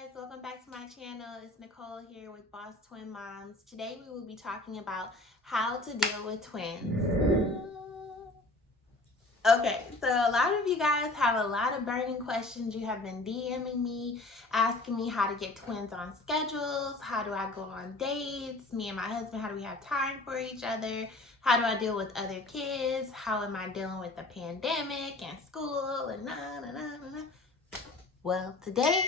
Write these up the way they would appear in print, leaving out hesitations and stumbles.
guys, welcome back to my channel. It's Nicole here with Boss Twin Moms. Today we will be talking about how to deal with twins. Okay, so a lot of you guys have a lot of burning questions. You have been DMing me, asking me how to get twins on schedules, how do I go on dates, me and my husband, how do we have time for each other, how do I deal with other kids, how am I dealing with the pandemic and school and Well, today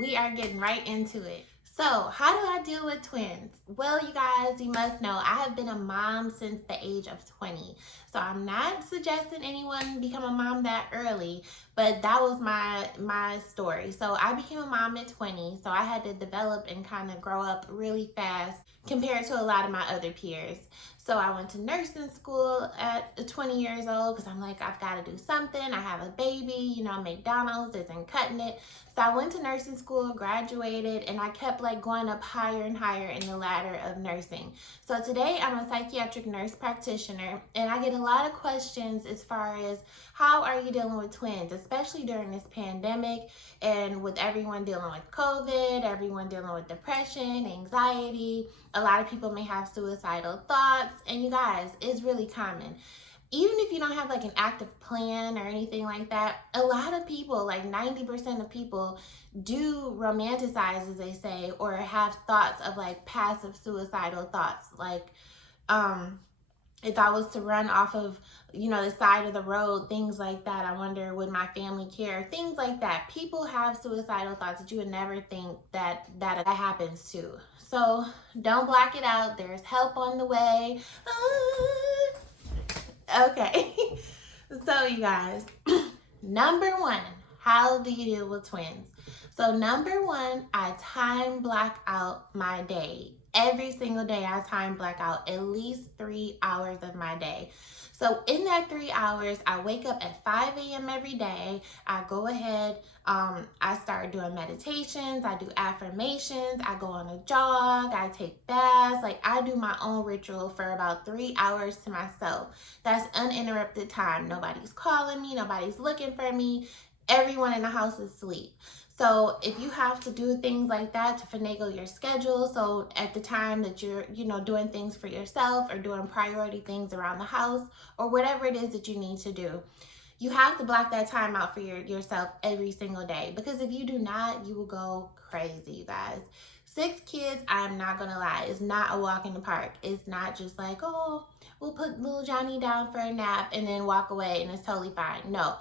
we are getting right into it. So, how do I deal with twins? Well, you guys, you must know I have been a mom since the age of 20. So, I'm not suggesting anyone become a mom that early, but that was my story. So, I became a mom at 20. So, I had to develop and kind of grow up really fast compared to a lot of my other peers. So I went to nursing school at 20 years old because I'm like, I've got to do something. I have a baby, McDonald's isn't cutting it. So I went to nursing school, graduated, and I kept like going up higher and higher in the ladder of nursing. So today I'm a psychiatric nurse practitioner, and I get a lot of questions as far as how are you dealing with twins, especially during this pandemic and with everyone dealing with COVID, everyone dealing with depression, anxiety. A lot of people may have suicidal thoughts, and you guys, it's really common. Even if you don't have like an active plan or anything like that, a lot of people, like 90% of people, do romanticize, as they say, or have thoughts of like passive suicidal thoughts. Like, if I was to run off of, the side of the road, things like that, I wonder, would my family care? Things like that. People have suicidal thoughts that you would never think that happens to. So don't block it out. There's help on the way. Okay. So you guys, number one, how do you deal with twins? So number one, I time block out my day. Every single day I time block out at least 3 hours of my day. So in that 3 hours, I wake up at 5 a.m. every day. I go ahead, I start doing meditations, I do affirmations, I go on a jog, I take baths. Like, I do my own ritual for about 3 hours to myself. That's uninterrupted time. Nobody's calling me, nobody's looking for me. Everyone in the house is asleep. So if you have to do things like that to finagle your schedule, so at the time that you're, doing things for yourself or doing priority things around the house or whatever it is that you need to do, you have to block that time out for yourself every single day. Because if you do not, you will go crazy, you guys. 6 kids, I'm not gonna lie, it's not a walk in the park. It's not just like, oh, we'll put little Johnny down for a nap and then walk away and it's totally fine. No.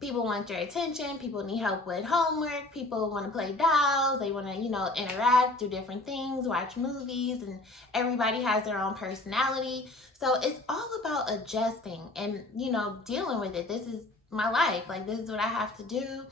People want your attention. People need help with homework. People want to play dolls. They want to, interact, do different things, watch movies, and everybody has their own personality. So it's all about adjusting and, dealing with it. This is my life. Like, this is what I have to do.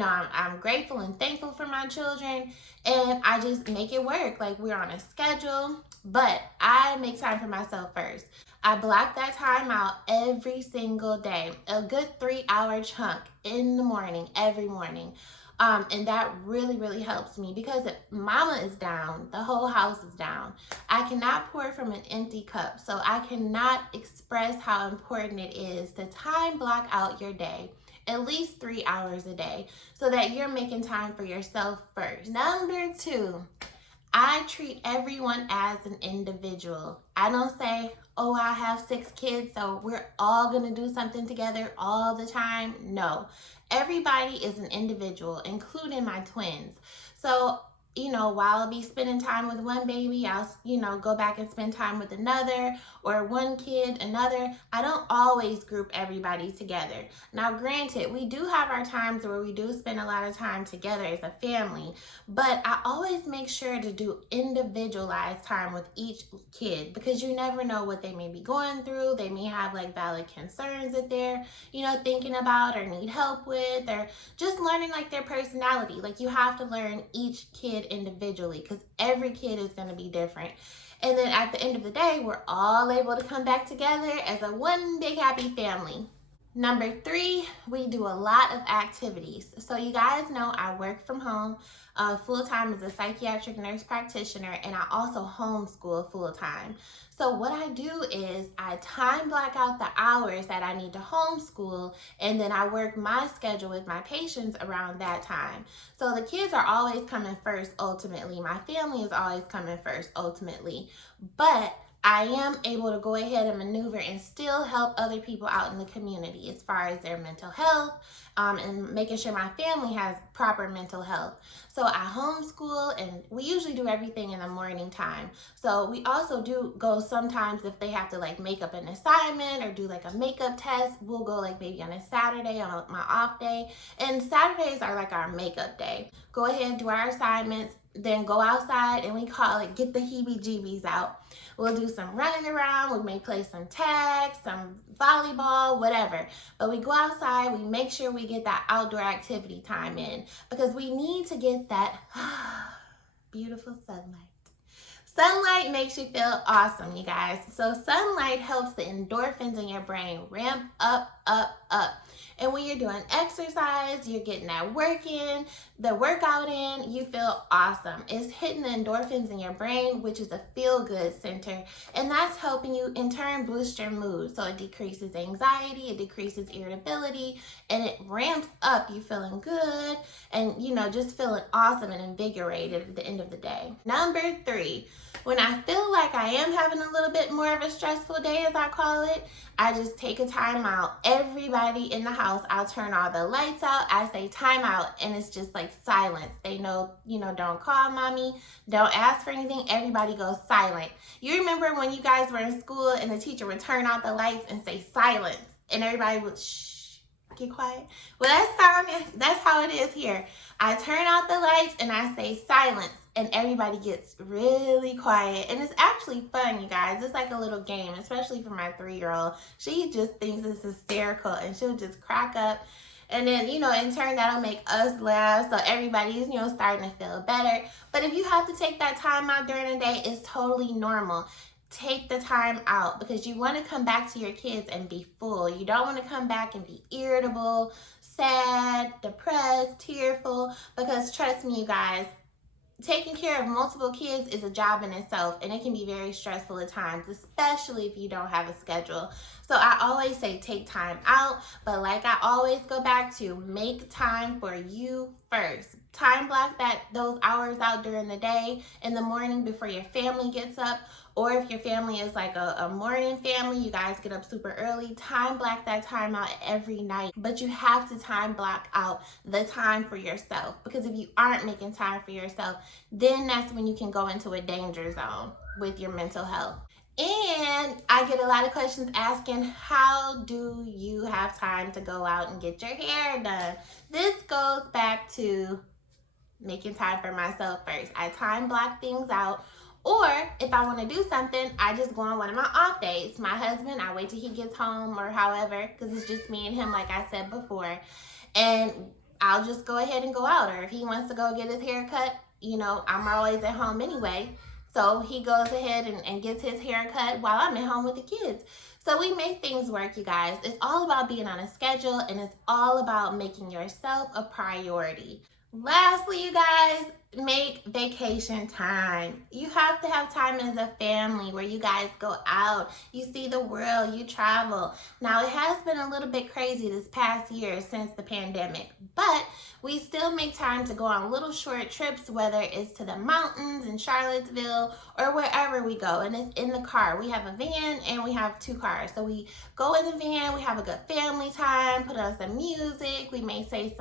I'm grateful and thankful for my children, and I just make it work. Like, we're on a schedule, but I make time for myself first. I block that time out every single day, a good 3-hour chunk in the morning, every morning. And that really, really helps me because if mama is down, the whole house is down. I cannot pour from an empty cup. So I cannot express how important it is to time block out your day, at least 3 hours a day, so that you're making time for yourself first. Number 2, I treat everyone as an individual. I don't say, oh, I have 6 kids, so we're all gonna do something together all the time. No, everybody is an individual, including my twins. So, while I'll be spending time with one baby, I'll, go back and spend time with another, or one kid, another. I don't always group everybody together. Now, granted, we do have our times where we do spend a lot of time together as a family, but I always make sure to do individualized time with each kid because you never know what they may be going through. They may have like valid concerns that they're, thinking about or need help with, or just learning like their personality. Like, you have to learn each kid individually because every kid is going to be different. And then at the end of the day, we're all able to come back together as a one big happy family. Number 3, we do a lot of activities. So you guys know I work from home full-time as a psychiatric nurse practitioner, and I also homeschool full-time. So what I do is I time block out the hours that I need to homeschool, and then I work my schedule with my patients around that time. So the kids are always coming first ultimately. My family is always coming first ultimately. But I am able to go ahead and maneuver and still help other people out in the community as far as their mental health and making sure my family has proper mental health. So I homeschool, and we usually do everything in the morning time. So we also do go sometimes if they have to like make up an assignment or do like a makeup test, we'll go like maybe on a Saturday on my off day. And Saturdays are like our makeup day. Go ahead and do our assignments, then go outside, and we call it get the heebie-jeebies out. We'll do some running around, we may play some tag, some volleyball, whatever. But we go outside, we make sure we get that outdoor activity time in because we need to get that beautiful sunlight. Sunlight makes you feel awesome, you guys. So sunlight helps the endorphins in your brain ramp up. And when you're doing exercise, you're getting that work in, the workout in, you feel awesome. It's hitting the endorphins in your brain, which is a feel-good center. And that's helping you, in turn, boost your mood. So it decreases anxiety, it decreases irritability, and it ramps up you feeling good and, just feeling awesome and invigorated at the end of the day. Number 3, when I feel like I am having a little bit more of a stressful day, as I call it, I just take a time out. Everybody in the house, I'll turn all the lights out. I say time out, and it's just like silence. They know, don't call mommy, don't ask for anything. Everybody goes silent. You remember when you guys were in school and the teacher would turn out the lights and say silence, and everybody would shh, get quiet? Well, that's how it is here. I turn out the lights and I say silence, and everybody gets really quiet. And it's actually fun, you guys. It's like a little game, especially for my 3-year-old. She just thinks it's hysterical, and she'll just crack up. And then, in turn, that'll make us laugh. So everybody's, starting to feel better. But if you have to take that time out during the day, it's totally normal. Take the time out because you want to come back to your kids and be full. You don't want to come back and be irritable, sad, depressed, tearful, because trust me, you guys, taking care of multiple kids is a job in itself, and it can be very stressful at times, especially if you don't have a schedule. So I always say take time out, but like I always go back to, make time for you first. Time block those hours out during the day, in the morning before your family gets up, or if your family is like a morning family, you guys get up super early, time block that time out every night. But you have to time block out the time for yourself, because if you aren't making time for yourself, then that's when you can go into a danger zone with your mental health. And I get a lot of questions asking, how do you have time to go out and get your hair done? This goes back to making time for myself first. I time block things out. Or if I want to do something, I just go on one of my off days. My husband, I wait till he gets home or however, because it's just me and him, like I said before. And I'll just go ahead and go out. Or if he wants to go get his hair cut, I'm always at home anyway. So he goes ahead and gets his hair cut while I'm at home with the kids. So we make things work, you guys. It's all about being on a schedule, and it's all about making yourself a priority. Lastly, you guys, make vacation time. You have to have time as a family where you guys go out, you see the world, you travel. Now, it has been a little bit crazy this past year since the pandemic, but we still make time to go on little short trips, whether it's to the mountains in Charlottesville or wherever we go, and it's in the car. We have a van and we have 2 cars. So we go in the van, we have a good family time, put on some music, we may sing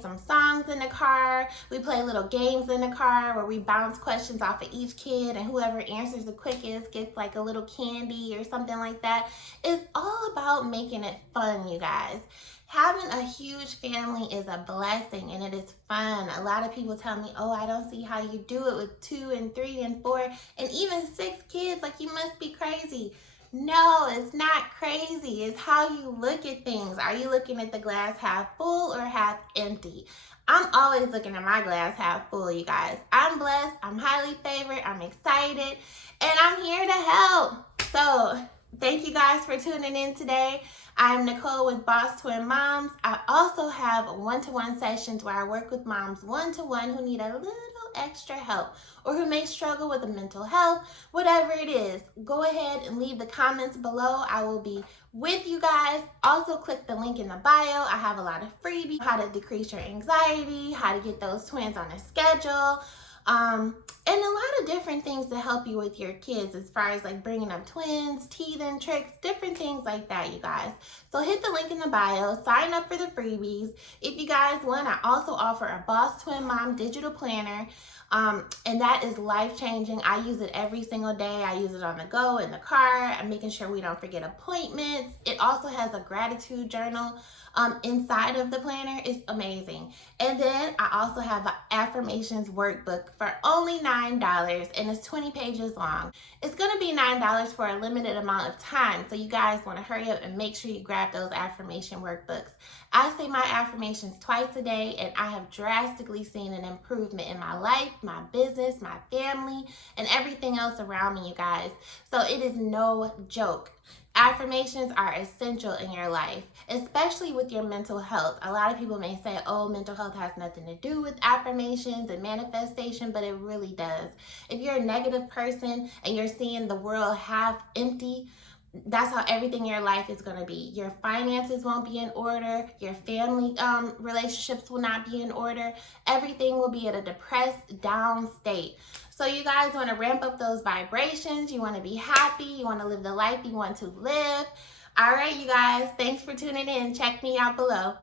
some songs in the car. We play little games in the car where we bounce questions off of each kid, and whoever answers the quickest gets like a little candy or something like that. It's all about making it fun, you guys. Having a huge family is a blessing, and it is fun. A lot of people tell me, oh, I don't see how you do it with 2 and 3 and 4 and even 6 kids. Like, you must be crazy. No, it's not crazy. It's how you look at things. Are you looking at the glass half full or half empty? I'm always looking at my glass half full, you guys. I'm blessed. I'm highly favored. I'm excited. And I'm here to help. So thank you guys for tuning in today. I'm Nicole with Boss Twin Moms. I also have one-to-one sessions where I work with moms one-to-one who need a little extra help or who may struggle with a mental health, whatever it is. Go ahead and leave the comments below. I will be with you guys. Also click the link in the bio. I have a lot of freebies, how to decrease your anxiety, how to get those twins on a schedule, and a lot of different things to help you with your kids as far as like bringing up twins, teething tricks, different things like that, you guys. So hit the link in the bio, sign up for the freebies. If you guys want, I also offer a Boss Twin Mom digital planner. And that is life-changing. I use it every single day. I use it on the go, in the car. I'm making sure we don't forget appointments. It also has a gratitude journal inside of the planner. It's amazing. And then I also have an affirmations workbook for only $9, and it's 20 pages long. It's going to be $9 for a limited amount of time, so you guys want to hurry up and make sure you grab those affirmation workbooks. I say my affirmations twice a day, and I have drastically seen an improvement in my life, my business, my family, and everything else around me, you guys. So it is no joke. Affirmations are essential in your life, especially with your mental health. A lot of people may say, oh, mental health has nothing to do with affirmations and manifestation, but it really does. If you're a negative person and you're seeing the world half empty, that's how everything in your life is going to be. Your finances won't be in order. Your family relationships will not be in order. Everything will be at a depressed, down state. So you guys want to ramp up those vibrations. You want to be happy. You want to live the life you want to live. All right, you guys. Thanks for tuning in. Check me out below.